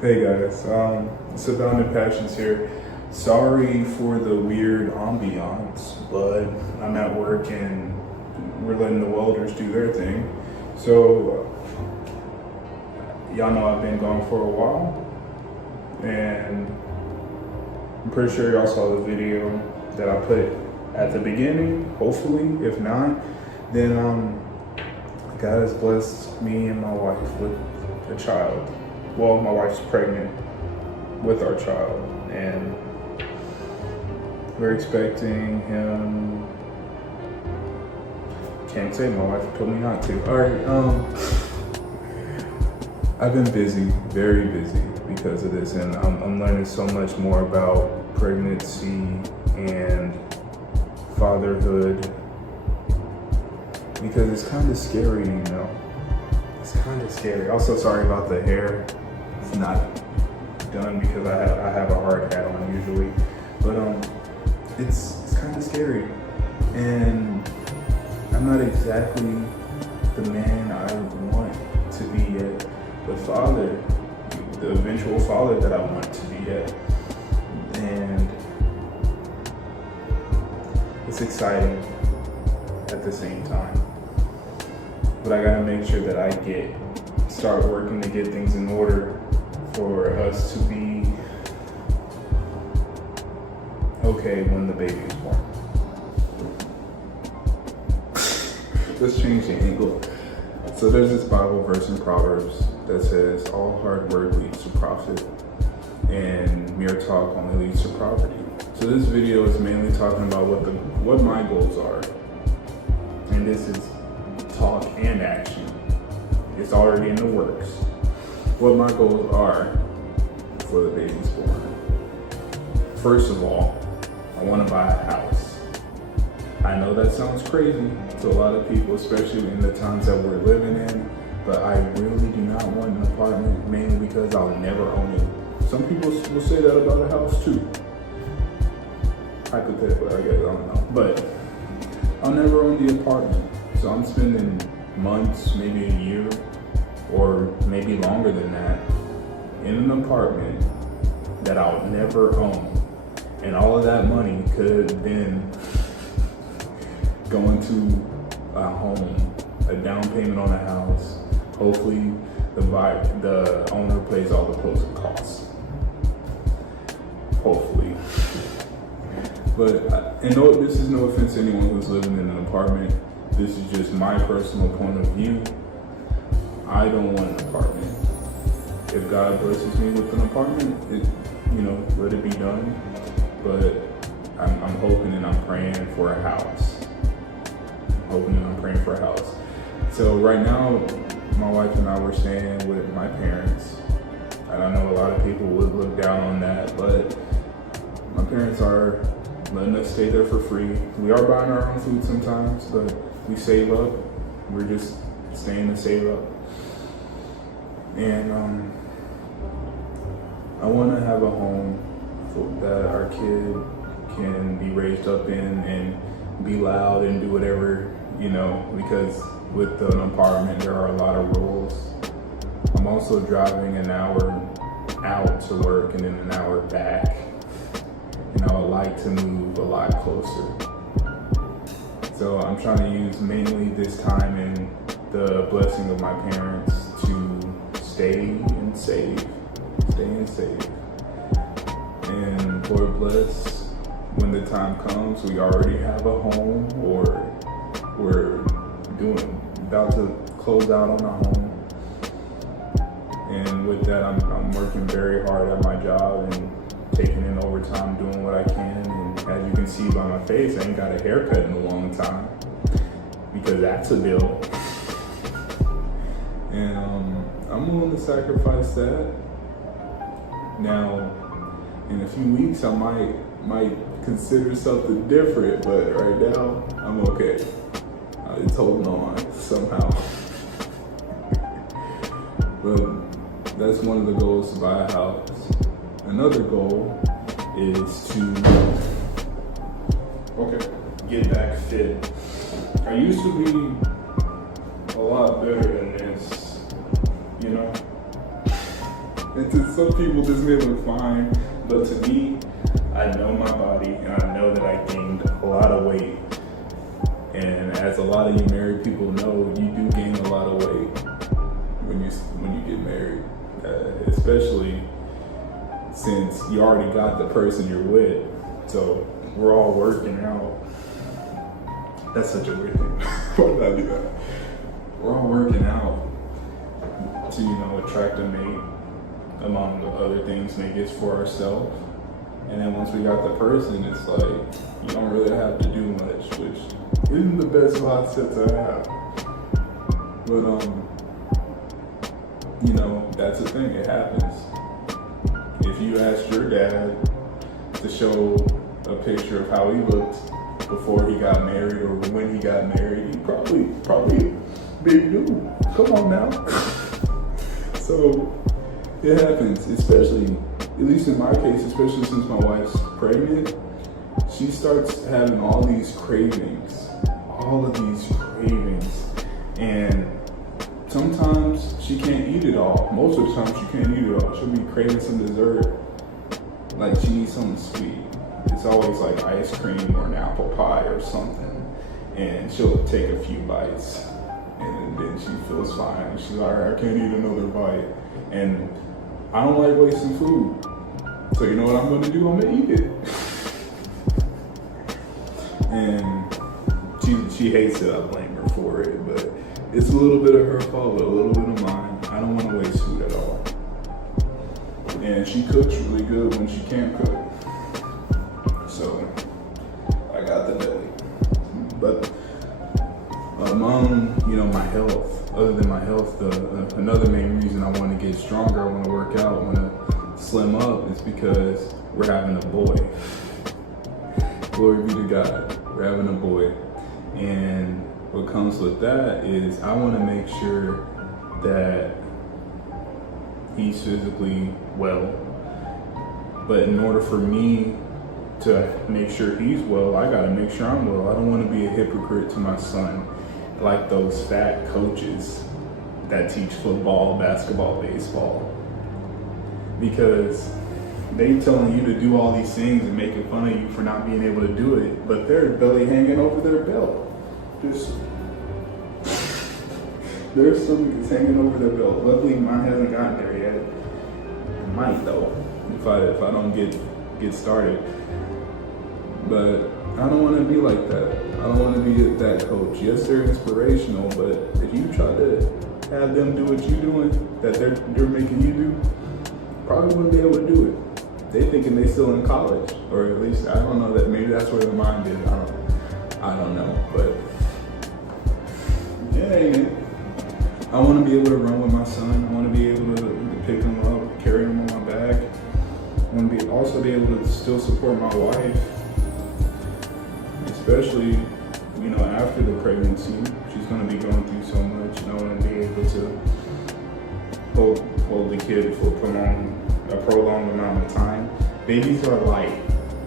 Hey guys, it's Abounding Passions here. Sorry for the weird ambiance, but I'm at work and we're letting the welders do their thing. So, y'all know I've been gone for a while, and I'm pretty sure y'all saw the video that I put at the beginning, hopefully. If not, then God has blessed me and my wife with a child. Well, my wife's pregnant with our child, and we're expecting him. Can't say, my wife told me not to. All right, I've been busy, very busy because of this, and I'm learning so much more about pregnancy and fatherhood because it's kind of scary, you know. It's kind of scary. Also, sorry about the hair. It's not done because I have a hard hat on usually, but it's kind of scary, and I'm not exactly the man I want to be yet, the father, the eventual father that I want to be yet, and it's exciting at the same time, but I gotta make sure that I start working to get things in order for us to be okay when the baby is born. Let's change the angle. So there's this Bible verse in Proverbs that says, all hard work leads to profit, and mere talk only leads to poverty. So this video is mainly talking about what my goals are. And this is talk and action. It's already in the works. What my goals are for the baby's born. First of all, I want to buy a house. I know that sounds crazy to a lot of people, especially in the times that we're living in, but I really do not want an apartment, mainly because I'll never own it. Some people will say that about a house too. Hypothetically, I guess, I don't know. But I'll never own the apartment. So I'm spending months, maybe a year, or maybe longer than that, in an apartment that I'll never own. And all of that money could have been going to a home, a down payment on a house. Hopefully the owner pays all the closing costs. Hopefully. But, and no, this is no offense to anyone who's living in an apartment. This is just my personal point of view. I don't want an apartment. If God blesses me with an apartment, let it be done. But I'm hoping and I'm praying for a house. So right now, my wife and I were staying with my parents. And I know a lot of people would look down on that, but my parents are letting us stay there for free. We are buying our own food sometimes, but we save up. We're just staying to save up. And I want to have a home that our kid can be raised up in and be loud and do whatever, because with an apartment, there are a lot of rules. I'm also driving an hour out to work and then an hour back. And I would like to move a lot closer. So I'm trying to use mainly this time and the blessing of my parents to stay and save. And Lord bless, when the time comes, we already have a home, or we're about to close out on a home. And with that, I'm working very hard at my job and taking in overtime, doing what I can. And as you can see by my face, I ain't got a haircut in a long time, because that's a bill. And I'm willing to sacrifice that. Now, in a few weeks, I might consider something different, but right now, I'm okay. It's holding on somehow. But that's one of the goals, to buy a house. Another goal is to get back fit. I used to be a lot better than this, And to some people, this may look fine, but to me, I know my body and I know that I gained a lot of weight. And as a lot of you married people know, you do gain a lot of weight when you get married, especially since you already got the person you're with. So we're all working out. That's such a weird thing. Why did I do that? We're all working out to, attract a mate, among the other things, maybe it's for ourselves. And then once we got the person, it's like, you don't really have to do much, which isn't the best mindset to have. But, that's the thing, it happens. If you asked your dad to show a picture of how he looked before he got married or when he got married, he probably big dude. Come on now. So it happens, especially, at least in my case, especially since my wife's pregnant, she starts having all of these cravings. And sometimes she can't eat it all. Most of the time she can't eat it all. She'll be craving some dessert, like she needs something sweet. It's always like ice cream or an apple pie or something. And she'll take a few bites and then she feels fine. She's like, all right, I can't eat another bite. And I don't like wasting food. So you know what I'm gonna do? I'm gonna eat it. And she hates it, I blame her for it, but it's a little bit of her fault, but a little bit of mine. I don't wanna waste food at all. And she cooks really good when she can't cook. So I got the belly. But among, my health, other than my health, another main reason I want to get stronger, I want to work out, I want to slim up is because we're having a boy. Glory be to God, we're having a boy. And what comes with that is I want to make sure that he's physically well. But in order for me to make sure he's well, I gotta make sure I'm well. I don't want to be a hypocrite to my son, like those fat coaches that teach football, basketball, baseball. Because they telling you to do all these things and making fun of you for not being able to do it, but their belly hanging over their belt. Just their stomach is hanging over their belt. Luckily mine hasn't gotten there yet. It might though, if I don't get started. But I don't want to be like that. I don't want to be that coach. Yes, they're inspirational, but if you try to have them do what you're doing, that they're making you do, probably wouldn't be able to do it. They thinking they still in college, or at least I don't know, that maybe that's where their mind is. I don't know, but yeah, ain't it? I want to be able to run with my son. I want to be able to pick him up, carry him on my back. I want to also be able to still support my wife. Especially, after the pregnancy, she's going to be going through so much, and I want to be able to hold the kid for a prolonged amount of time. Babies are light,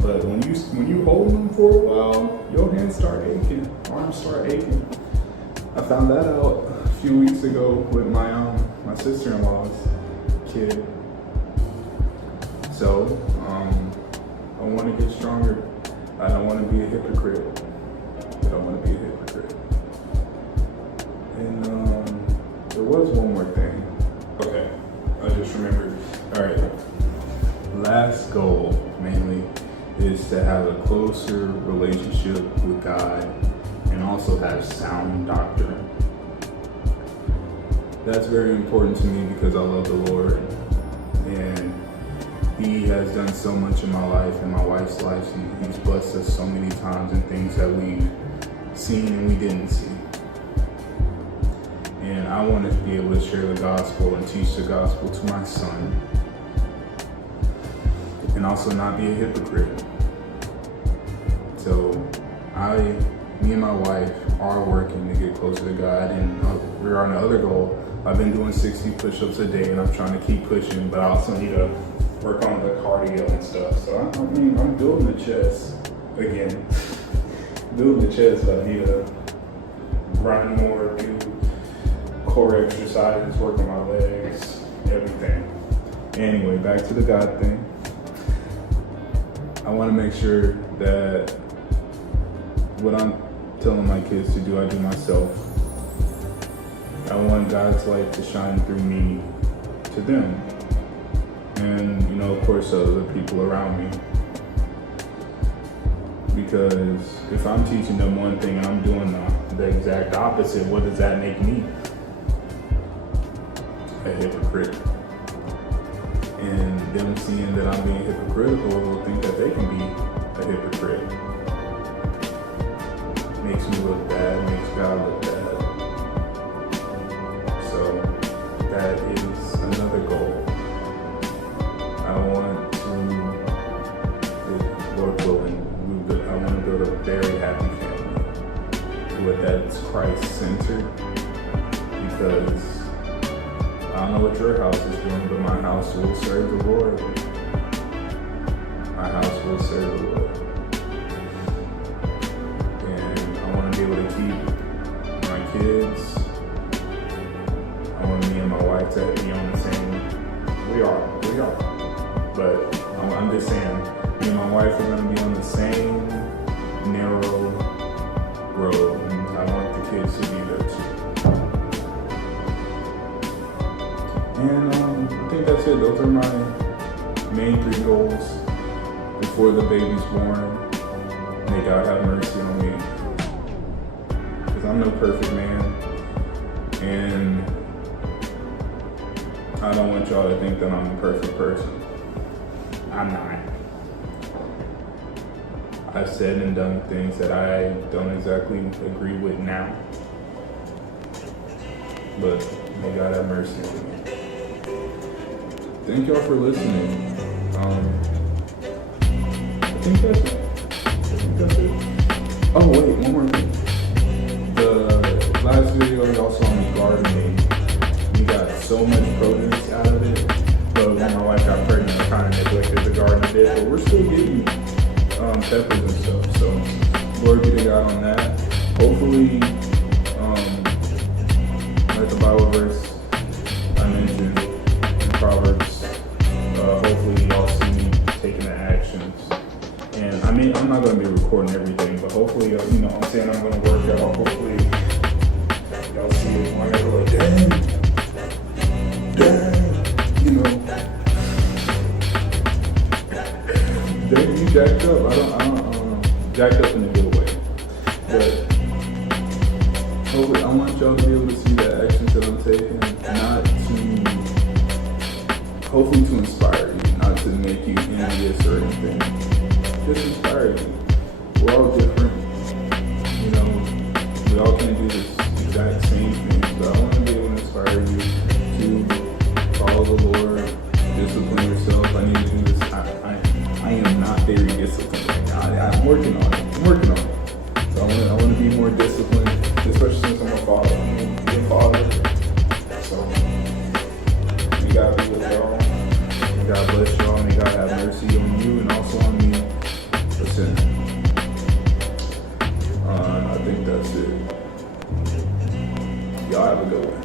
but when you hold them for a while, your hands start aching, arms start aching. I found that out a few weeks ago with my sister-in-law's kid. So I want to get stronger. I don't want to be a hypocrite. And there was one more thing. Okay, I just remembered. All right, last goal mainly is to have a closer relationship with God and also have sound doctrine. That's very important to me because I love the Lord, and He has done so much in my life and my wife's life. He's blessed us so many times in things that we've seen and we didn't see. And I wanted to be able to share the gospel and teach the gospel to my son, and also not be a hypocrite. So me and my wife are working to get closer to God, and we're on the other goal. I've been doing 60 push-ups a day, and I'm trying to keep pushing, but I also need to work on the cardio and stuff. So I'm building the chest again. Building the chest, but I need to run more, do core exercises, work on my legs, everything. Anyway, back to the God thing. I want to make sure that what I'm telling my kids to do, I do myself. I want God's light to shine through me to them. And, of course, other people around me. Because if I'm teaching them one thing and I'm doing the exact opposite, what does that make me? A hypocrite. And them seeing that I'm being hypocritical will think that they can be a hypocrite. Makes me look bad, makes God look bad. So that is another goal. I want to, Lord willing, I want to build a very happy family. With that's Christ-centered. Because I don't know what your house is doing, but my house will serve the Lord. My house will serve the Lord. And I want to be able to keep my kids. I want me and my wife to be on the same. We are. But I'm just saying, me and my wife are going to be on the same narrow road. And I want the kids to be there too. And I think that's it. Those are my main 3 goals before the baby's born. May God have mercy on me. Because I'm no perfect man. And I don't want y'all to think that I'm a perfect person. I'm not. I've said and done things that I don't exactly agree with now. But may God have mercy on me. Thank y'all for listening. I think that's it. Oh wait, one more thing. The last video y'all saw me gardening. We got so much produce out of it. But when my wife got pregnant, I kind of neglected the garden a bit. But we're still getting peppers and stuff. So glory be to God on that. Hopefully, like the Bible verse I mentioned in Proverbs. Hopefully y'all see me taking the actions. And I'm not going to be recording everything, but hopefully, I'm saying I'm going to work out. Hopefully y'all see it. I got to go like, dang, dang, you jacked up. I don't jacked up in a good way. But hopefully I want y'all to be able to see the actions that I'm taking, hopefully to inspire you, not to make you envious or anything. Just inspire you. We're all different. We all can't do this exact same thing. So I want to be able to inspire you to follow the Lord, discipline yourself. I need to do this. I am not very disciplined right now. I'm working on it. So I want to be more disciplined, especially since I'm a father. I'm going to be a father. So may God be with y'all. God bless y'all. May God have mercy on you and also on me. Listen, I think that's it. Y'all have a good one.